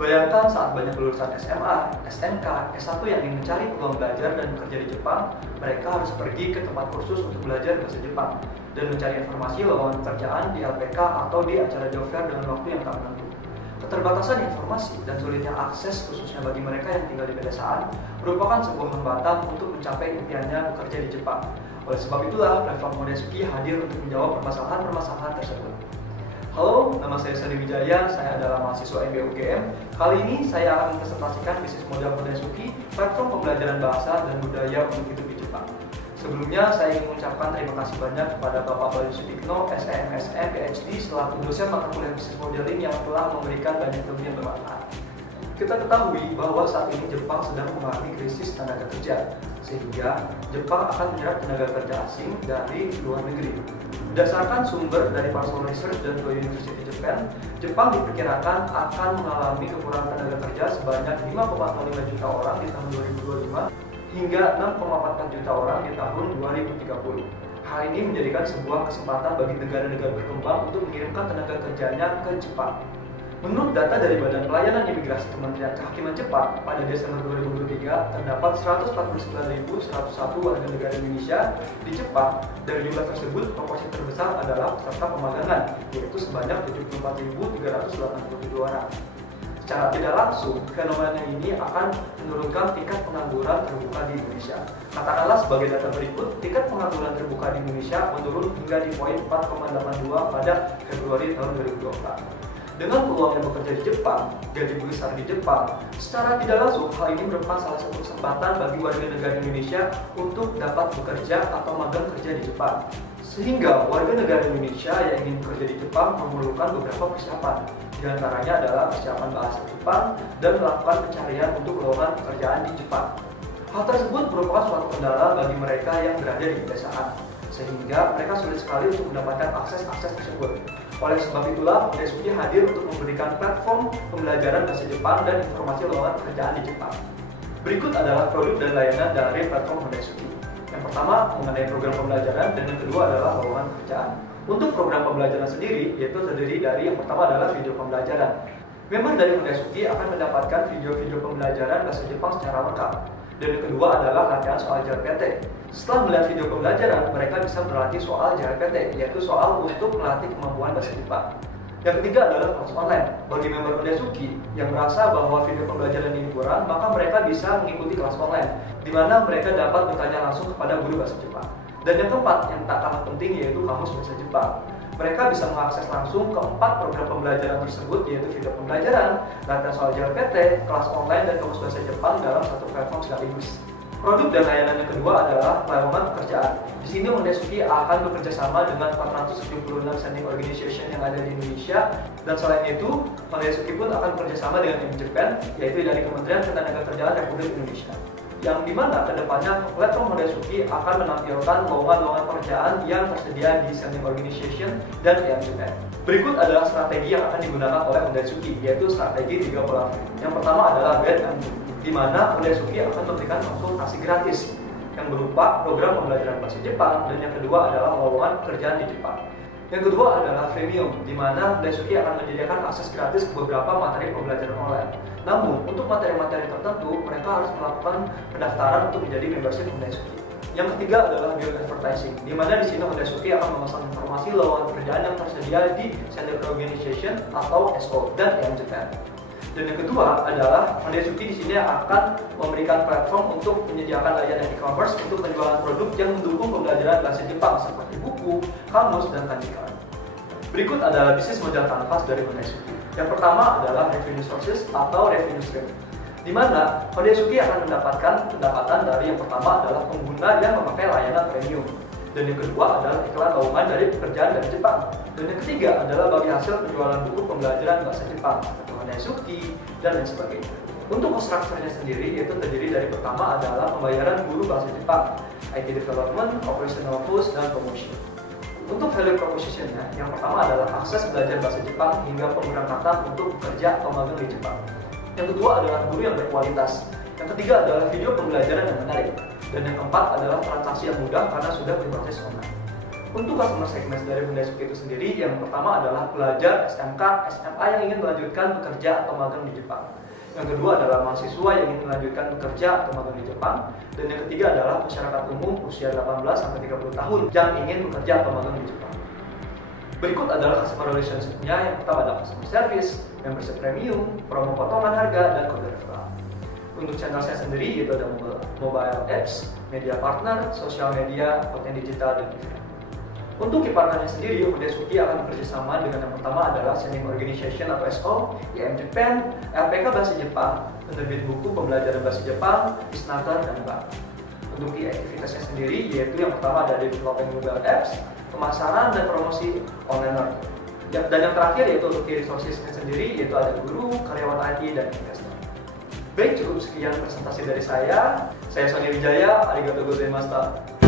Bayangkan saat banyak lulusan SMA, SMK, S1 yang ingin mencari peluang belajar dan bekerja di Jepang, mereka harus pergi ke tempat kursus untuk belajar bahasa Jepang dan mencari informasi lowongan pekerjaan di LPK atau di acara job fair dengan waktu yang tak menentu. Keterbatasan informasi dan sulitnya akses khususnya bagi mereka yang tinggal di pedesaan merupakan sebuah hambatan untuk mencapai impiannya bekerja di Jepang. Oleh sebab itulah platform Modesuki hadir untuk menjawab permasalahan-permasalahan tersebut. Halo, nama saya Sandi Wijaya, saya adalah mahasiswa MBA UGM. Kali ini saya akan presentasikan bisnis model Modesuki, platform pembelajaran bahasa dan budaya untuk hidup di Jepang. Sebelumnya, saya ingin mengucapkan terima kasih banyak kepada Bapak Bayu Sutikno, SMSM, PhD, selaku dosen mata kuliah bisnis modeling yang telah memberikan banyak ilmu yang bermanfaat. Kita ketahui bahwa saat ini Jepang sedang mengalami krisis tenaga kerja, sehingga Jepang akan menyerap tenaga kerja asing dari luar negeri. Berdasarkan sumber dari Parsons Research dan Toyo University Japan, Jepang diperkirakan akan mengalami kekurangan tenaga kerja sebanyak 5,05 juta orang di tahun 2025 hingga 6,44 juta orang di tahun 2030. Hal ini menjadikan sebuah kesempatan bagi negara-negara berkembang untuk mengirimkan tenaga kerjanya ke Jepang. Menurut data dari Badan Pelayanan Imigrasi Kementerian Kehakiman Jepang, pada Desember 2023 terdapat 149.101 warga negara Indonesia di Jepang. Dari jumlah tersebut, proporsi terbesar adalah peserta pemagangan, yaitu sebanyak 74.387 orang. Secara tidak langsung, fenomena ini akan menurunkan tingkat pengangguran terbuka di Indonesia. Katakanlah sebagai data berikut, tingkat pengangguran terbuka di Indonesia menurun hingga di poin 4,82 pada Februari tahun 2024. Dengan peluangnya bekerja di Jepang, gaji besar di Jepang, secara tidak langsung hal ini merupakan salah satu kesempatan bagi warga negara Indonesia untuk dapat bekerja atau magang kerja di Jepang. Sehingga warga negara Indonesia yang ingin bekerja di Jepang memerlukan beberapa persiapan. Di antaranya adalah persiapan bahasa Jepang dan melakukan pencarian untuk lowongan pekerjaan di Jepang. Hal tersebut merupakan suatu kendala bagi mereka yang berada di pedesaan, sehingga mereka sulit sekali untuk mendapatkan akses tersebut. Oleh sebab itulah, Modesuki hadir untuk memberikan platform pembelajaran bahasa Jepang dan informasi lowongan pekerjaan di Jepang. Berikut adalah produk dan layanan dari platform Modesuki. Yang pertama mengenai program pembelajaran dan yang kedua adalah lowongan pekerjaan. Untuk program pembelajaran sendiri, yaitu terdiri dari yang pertama adalah video pembelajaran. Member dari Modesuki akan mendapatkan video-video pembelajaran bahasa Jepang secara lengkap. Dan yang kedua adalah latihan soal JLPT. Setelah melihat video pembelajaran, mereka bisa berlatih soal JLPT, yaitu soal untuk melatih kemampuan bahasa Jepang. Yang ketiga adalah kelas online. Bagi member Modesuki yang merasa bahwa video pembelajaran ini kurang, maka mereka bisa mengikuti kelas online, di mana mereka dapat bertanya langsung kepada guru bahasa Jepang. Dan yang keempat, yang tak kalah penting, yaitu kamus bahasa Jepang. Mereka bisa mengakses langsung keempat program pembelajaran tersebut, yaitu video pembelajaran, latihan soal JLPT, kelas online, dan kamus bahasa Jepang dalam satu platform sekaligus. Produk dan layanan yang kedua adalah lowongan pekerjaan. Di sini Modesuki akan bekerja sama dengan 476 sending organization yang ada di Indonesia, dan selain itu Modesuki pun akan bekerja sama dengan Japan, yaitu dari Kementerian Ketenagakerjaan Republik Indonesia. Yang dimana kedepannya platform Modesuki akan menampilkan lowongan-lowongan pekerjaan yang tersedia di sending organization dan Japan. Berikut adalah strategi yang akan digunakan oleh Modesuki, yaitu strategi 3 pola. Yang pertama adalah Get and Do, di mana Modesuki akan memberikan konsultasi gratis yang berupa program pembelajaran bahasa Jepang, dan yang kedua adalah lowongan pekerjaan di Jepang. Yang kedua adalah Freemium, di mana Modesuki akan menyediakan akses gratis ke beberapa materi pembelajaran online. Namun, untuk materi-materi tertentu, mereka harus melakukan pendaftaran untuk menjadi membership Modesuki. Yang ketiga adalah Beyond Advertising, di mana di sini Modesuki akan memasang informasi lowongan pekerjaan yang tersedia di Sender Organization atau SO dan Japan. Dan yang kedua adalah Modesuki di sini akan memberikan platform untuk menyediakan layanan e-commerce untuk penjualan produk yang mendukung pembelajaran bahasa Jepang seperti buku, kamus, dan kanjikan. Berikut adalah bisnis model kanvas dari Modesuki. Yang pertama adalah revenue sources atau revenue stream, di mana Modesuki akan mendapatkan pendapatan dari yang pertama adalah pengguna yang memakai layanan premium, dan yang kedua adalah iklan lowongan dari pekerjaan dari Jepang, dan yang ketiga adalah bagi hasil penjualan buku pembelajaran bahasa Jepang atau Modesuki dan lain sebagainya. Untuk strukturnya sendiri, yaitu terdiri dari pertama adalah pembayaran guru bahasa Jepang, IT development, operational cost, dan promotion. Untuk value proposition-nya, yang pertama adalah akses belajar bahasa Jepang hingga pemberangkatan untuk bekerja atau magang di Jepang. Yang kedua adalah guru yang berkualitas. Yang ketiga adalah video pembelajaran yang menarik. Dan yang keempat adalah transaksi yang mudah karena sudah berbasis online. Untuk customer segment dari Fundasuke itu sendiri, yang pertama adalah pelajar SMK, SMA yang ingin melanjutkan bekerja atau magang di Jepang. Yang kedua adalah mahasiswa yang ingin melanjutkan bekerja atau magang di Jepang. Dan yang ketiga adalah masyarakat umum usia 18-30 tahun yang ingin bekerja atau magang di Jepang. Berikut adalah customer relationship-nya. Yang pertama adalah customer service, membership premium, promo potongan harga, dan kode referral. Untuk channel saya sendiri, yaitu ada mobile apps, media partner, sosial media, konten digital, dan event. Untuk key partnernya sendiri, Fundasuke akan bekerjasama dengan yang pertama adalah Sending Organization atau SO, IM Japan, LPK Bahasa Jepang, penerbit buku pembelajaran bahasa Jepang, Isnaker, dan bank. Untuk key aktivitasnya sendiri, yaitu yang pertama ada development mobile apps, pemasaran dan promosi online learning. Dan yang terakhir yaitu untuk key resourcesnya sendiri, yaitu ada guru, karyawan IT, dan investor. Baik, cukup sekian presentasi dari saya. Saya Sony Wijaya, arigatou gozaimashita.